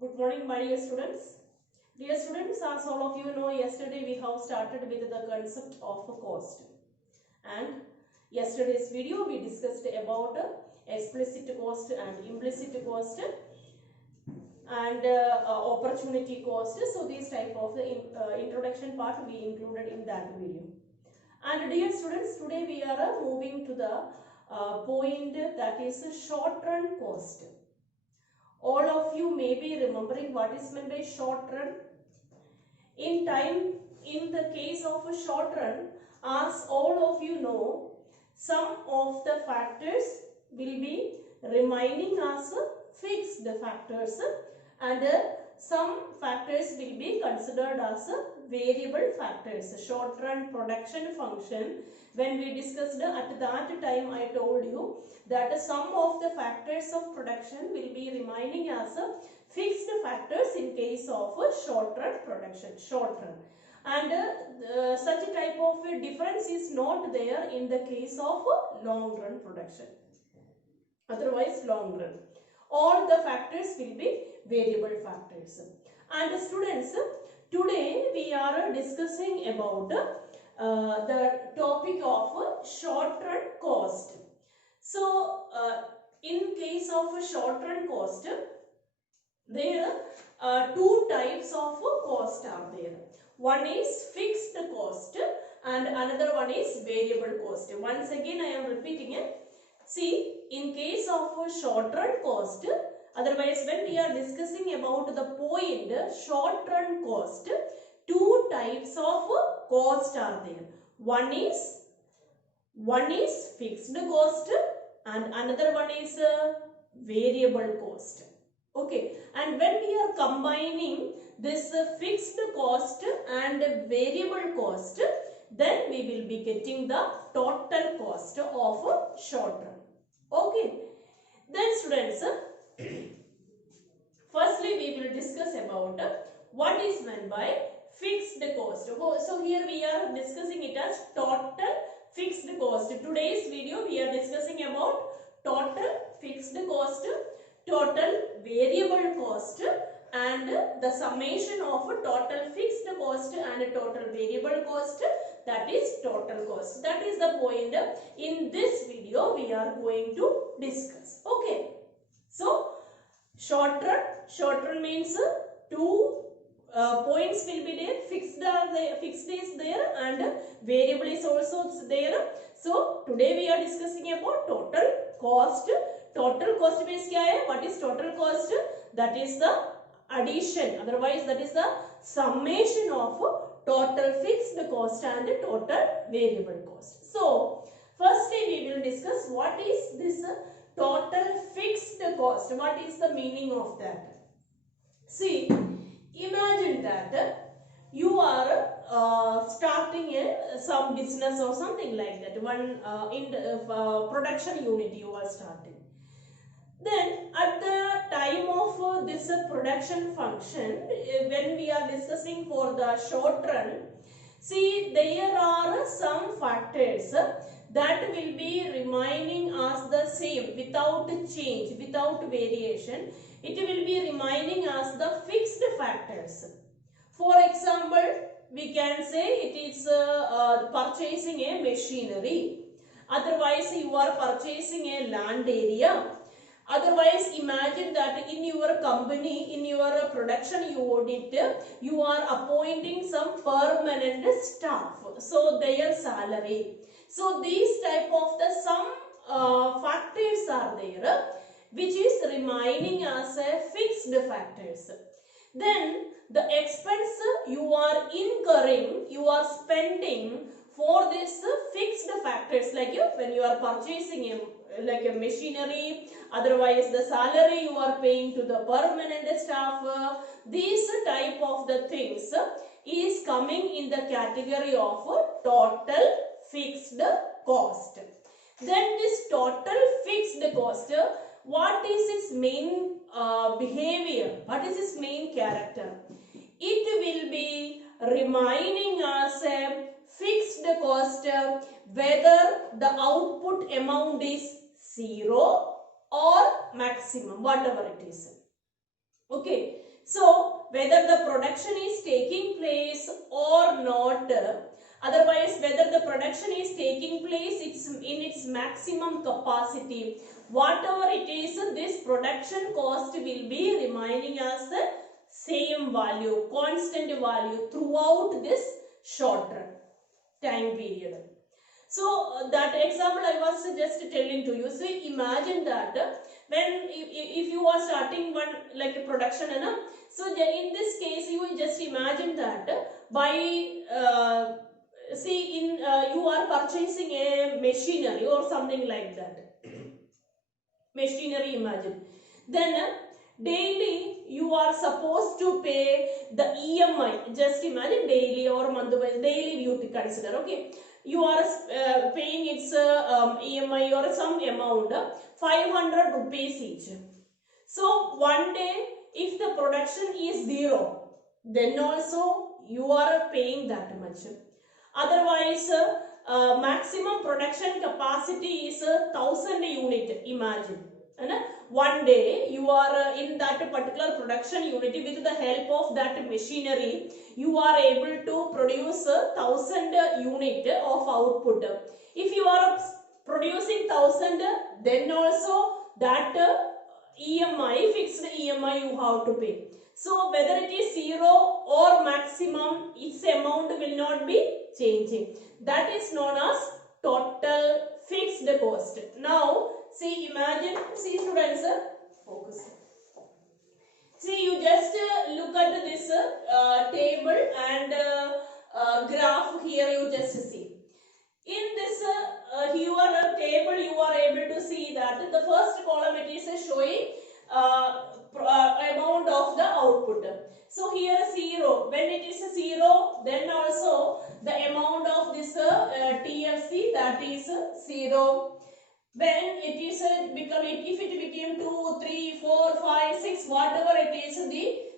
Good morning, my dear students. Dear students, as all of you know, yesterday we have started with the concept of cost. And yesterday's video we discussed about explicit cost and implicit cost and opportunity cost. So these type of introduction part we included in that video. And dear students, today we are moving to the point that is short run cost. All of you may be remembering what is meant by short run. In the case of a short run, as all of you know, some of the factors will be remaining as fixed factors and some factors will be considered as variable factors. Short run production function, when we discussed at that time, I told you that some of the factors of production will be remaining as fixed factors in case of short run production, and such type of difference is not there in the case of long run production. Otherwise, long run, all the factors will be variable factors. And students, today we are discussing about the topic of short run cost. So, in case of a short run cost, there are two types of cost are there. One is fixed cost and another one is variable cost. Once again I am repeating it. See, in case of a short run cost, otherwise when we are discussing about the point short run cost, two types of cost are there. One is fixed cost and another one is variable cost. Okay, and when we are combining this fixed cost and variable cost, then we will be getting the total cost of a short run. Okay, then students, firstly we will discuss about what is meant by fixed cost. So here we are discussing it as total fixed cost. Today's video we are discussing about total fixed cost, total variable cost and the summation of total fixed cost and total variable cost, that is total cost. That is the point in this video we are going to discuss. Okay, so short run means two points will be there, fixed is there and variable is also there. So today we are discussing about total cost. Total cost means kya hai? What is total cost? That is the addition, otherwise that is the summation of total fixed cost and total variable cost. So firstly we will discuss what is this total fixed cost. What is the meaning of that? See, imagine that you are starting some business or something like that. One in production unit you are starting. Then at the time of this production function, when we are discussing for the short run, see there are some factors that will be remaining as the same without change, without variation. It will be remaining as the fixed factors. For example, we can say it is purchasing a machinery. Otherwise, you are purchasing a land area. Otherwise, imagine that in your company, in your production unit, you are appointing some permanent staff. So, their salary. So, these type of some factors are there, which is remaining as a fixed factors. Then, the expense you are incurring, you are spending for this fixed factors, like when you are purchasing a machinery, otherwise the salary you are paying to the permanent staff, these type of the things is coming in the category of total fixed cost. Then this total fixed cost, what is its main behavior? What is its main character? It will be remaining as a fixed cost whether the output amount is 0 or maximum, whatever it is. Okay, So whether the production is taking place or not, otherwise whether the production is taking place it's in its maximum capacity, whatever it is, this production cost will be remaining as the same value, constant value throughout this short time period. So that example I was just telling to you. So imagine that when if you are starting one like a production, so in this case you just imagine that by see in you are purchasing a machinery or something like that. Machinery, imagine. Then daily you are supposed to pay the EMI. Just imagine daily or month wise, daily you consider, okay. You are paying its EMI or some amount, 500 rupees each. So one day if the production is 0, then also you are paying that much. Otherwise maximum production capacity is 1000 unit, imagine. And one day you are in that particular production unit, with the help of that machinery you are able to produce 1000 unit of output. If you are producing 1000, then also that EMI, fixed EMI you have to pay. So whether it is 0 or maximum, its amount will not be changing. That is known as total fixed cost. Now see, imagine, see students, focus. See, you just look at this table and graph here, you just see. In this here table you are able to see that the first column it is showing amount of the output. So here 0, when it is 0, then also the amount of this TFC, that is 0. When it is if it became 2, 3, 4, 5, 6, whatever it is,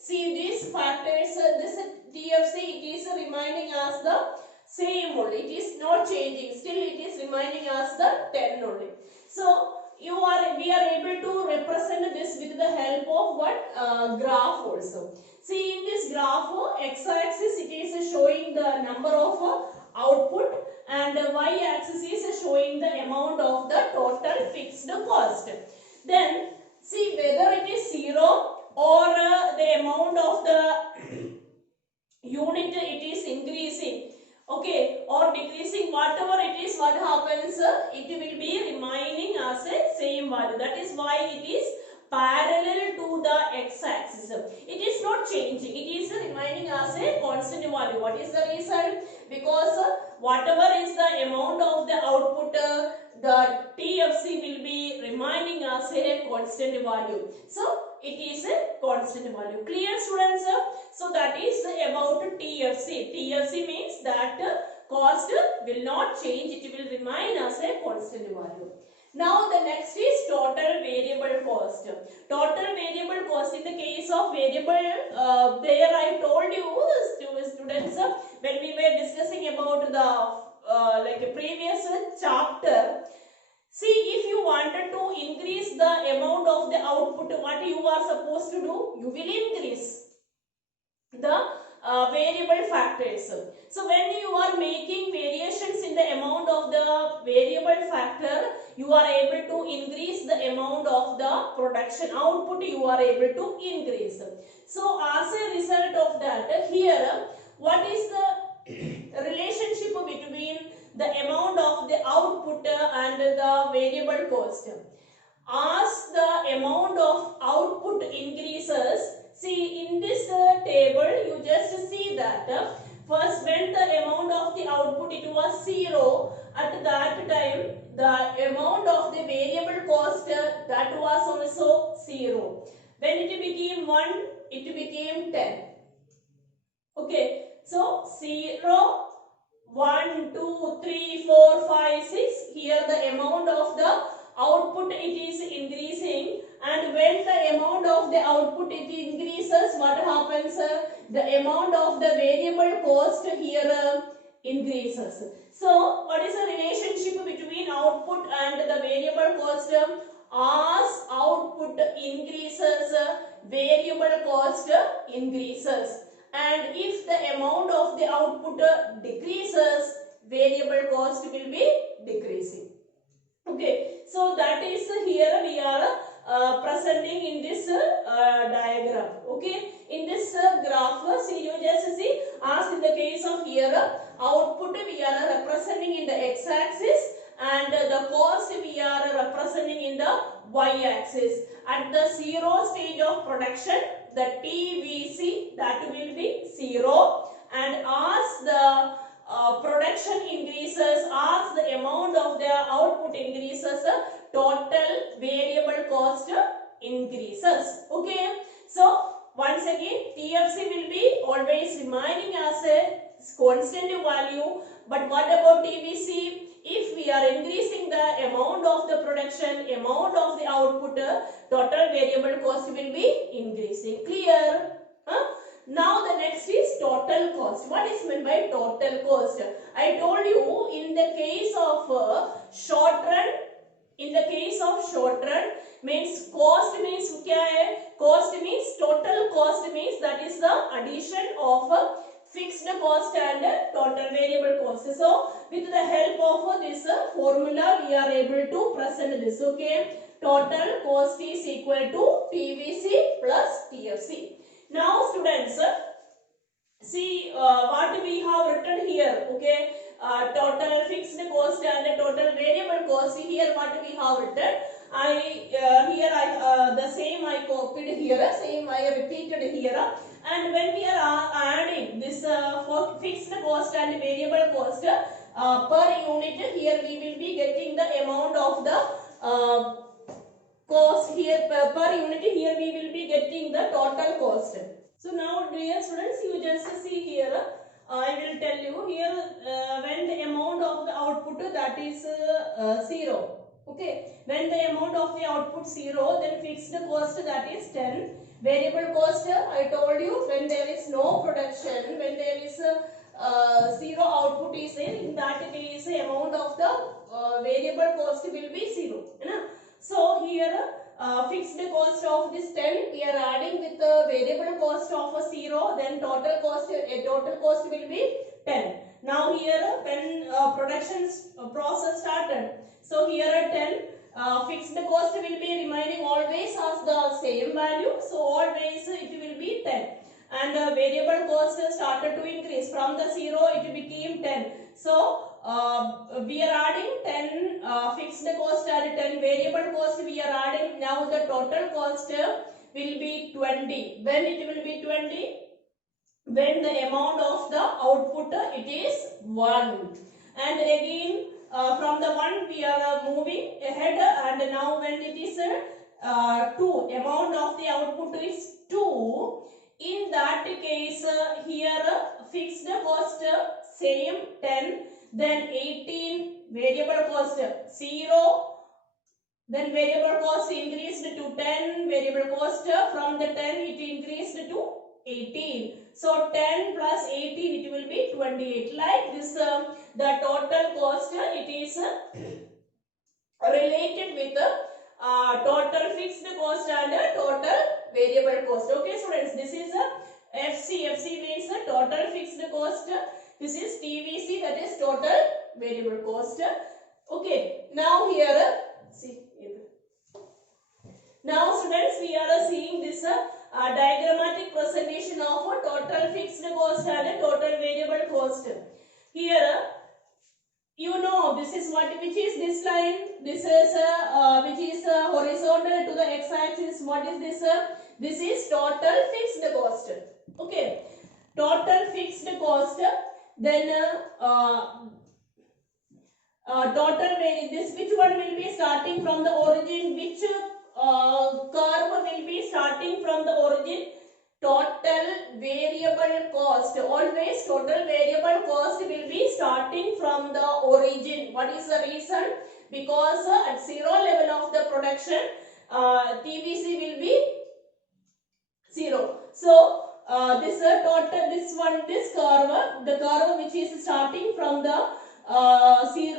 see these factors, this TFC, it is remaining as the same only. It is not changing. Still it is remaining as the 10 only. So we are able to represent this with the help of what graph also. See, in this graph, x-axis it is showing the number of output, and y-axis is showing the amount of the total fixed cost. Then see whether it is 0 or the amount of the unit it is increasing, okay, or decreasing, whatever it is, what happens, it will be remaining as a same value. That is why it is parallel to the x-axis. It is not changing. It is remaining as a constant value. What is the reason? Because whatever is the amount of the output, the TFC will be remaining as a constant value. So it is a constant value. Clear, students? So that is about TFC. TFC means that cost will not change. It will remain as a constant value. Now the next is total variable cost. Total variable cost, in the case of variable, there I told you students, when we were discussing about the like a previous chapter. See, if you wanted to increase the amount of the output, what you are supposed to do? You will increase the variable factors. So when you are making variations in the amount of the variable factor, you are able to increase the amount of the production output, you are able to increase. So as a result of that, here what is the relationship between the amount of the output and the variable cost? As the amount of output increases, see in this table you just see that first when the amount of the output it was 0, at that time the amount of the variable cost that was also 0. When it became 1, it became 10. Okay, so 0, 1, 2, 3, 4, 5, 6. Here the amount of the output it is increasing, and when the amount of the output it increases, what happens? The amount of the variable cost here increases. So what is the relationship between output and the variable cost? As output increases, variable cost increases, and if the amount of the output decreases, variable cost will be decreasing. Okay, so that is here we are presenting in this diagram. Okay, in this graph, see, you just see, as in the case of here, output we are representing in the x-axis, and the cost we are representing in the y-axis. At the zero stage of production, the TVC that will be 0, and as the production increases, as the amount of the output increases, total variable cost increases. Okay, so once again, TFC will be always remaining as a constant value, but what about TVC? If we are increasing the amount of the production, amount of the output, total variable cost will be increasing. Clear? Now the next is total cost. What is meant by total cost? I told you, in the case of short run, means cost means क्या है? Cost means total cost means that is the addition of fixed cost and total variable cost. So with the help of this formula we are able to present this. Okay, total cost is equal to TVC plus TFC. Now students, see what we have written here. Okay, total fixed cost and total variable cost. Here what we have written, the same I copied here, same I repeated here. And when we are adding this for fixed cost and variable cost per unit, here we will be getting the amount of the cost here per unit. Here we will be getting the total cost. So now dear students, you just see here, I will tell you here when the amount of the output that is 0. Okay, when the amount of the output 0, then fixed cost that is 10. Variable cost, I told you, when there is no production, when there is 0 output is there, in that case amount of the variable cost will be 0. So here fixed cost of this 10 we are adding with the variable cost of 0, then total cost will be 10. Now here when production process started, so here at 10 fixed cost will be remaining always as the same value, so always it will be 10, and variable cost started to increase from the 0, it became 10. So we are adding 10 fixed cost and 10 variable cost we are adding. Now the total cost will be 20. When it will be 20? When the amount of the output it is 1. And again from the 1 we are moving ahead, and now when it is 2, amount of the output is 2. In that case here fixed cost same 10, then 18, variable cost 0, then variable cost increased to 10, variable cost from the 10 it increased to 18. So 10 plus 18 it will be 28. Like this the total cost it is related with total fixed cost and total variable cost. Okay students, this is FC. FC means total fixed cost. This is TVC, that is total variable cost. Okay, now here see. Now students, we are seeing this diagrammatic presentation of total fixed cost and total variable cost. Here you know this is which is this line. This is which is horizontal to the x-axis. What is this? This is total fixed cost. Okay, total fixed cost. Then total this which one will be starting from the origin? Which curve will be starting from the origin? Total variable cost. Always total variable cost will be starting from the origin. What is the reason? Because at 0 level of the production TVC will be 0. So this total, this curve, the curve which is starting from the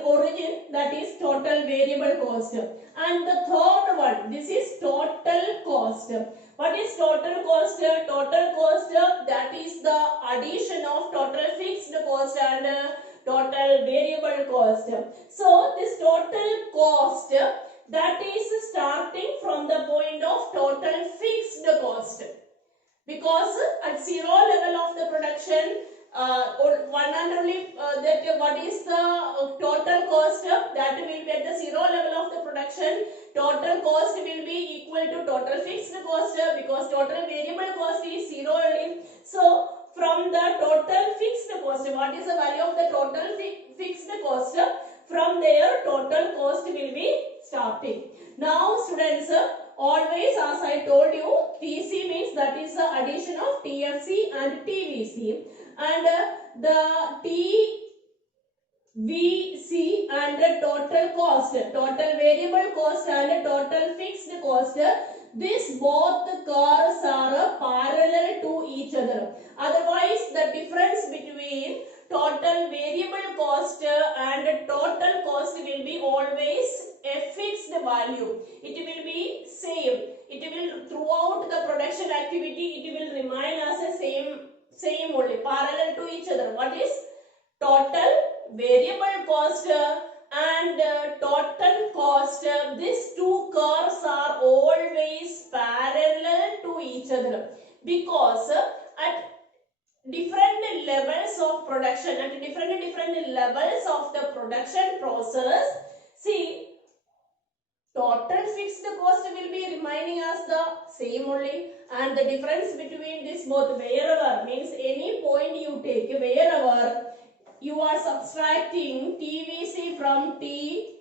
origin, that is total variable cost. And the third one, this is total cost. What is total cost? Total cost, that is the addition of total fixed cost and total variable cost. So this total cost, that is starting from the point of total fixed cost, because at zero level of the production, one and only that what is the total cost, that will be at the zero level of the production. Total cost will be equal to total fixed cost, because total variable cost is zero only. So from the total fixed cost, what is the value of the total fixed cost? From there total cost will be starting. Now students, always, as I told you, TC means that is the addition of TFC and TVC, and the TVC and the total cost, total variable cost and total fixed cost, this both curves are parallel to each other. Otherwise, the difference between total variable cost and total cost will be always a fixed value. It will be same. It will, throughout the production activity, it will remain as a same only, parallel to each other. What is total variable cost and total cost? These two curves are always parallel to each other, because at different levels of production, at different levels of the production process, see, total fixed cost will be remaining as the same only, and the difference between this both, wherever means any point you take, wherever you are subtracting TVC from TC.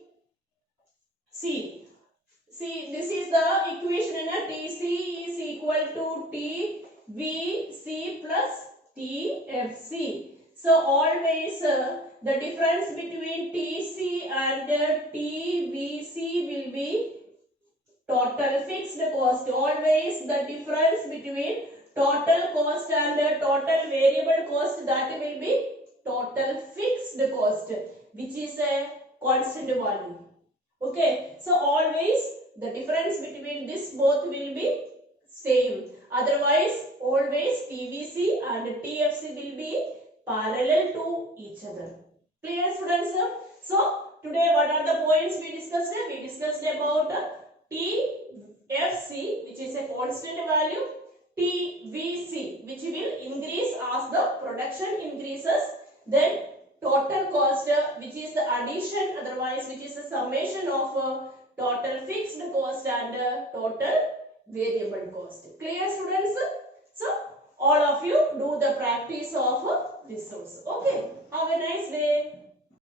See, this is the equation, TC is equal to TVC plus TFC. So always the difference between TC and TVC will be total fixed cost. Always the difference between total cost and the total variable cost, that will be total fixed cost, which is a constant value. Okay, so always the difference between this both will be same. Otherwise, always TVC and TFC will be parallel to each other. Clear, students? So today what are the points we discussed? We discussed about TFC, which is a constant value, TVC, which will increase as the production increases, then total cost, which is the addition, otherwise which is the summation of total fixed cost and total variable cost. Clear, students? So all of you do the practice of this also. Okay, have a nice day.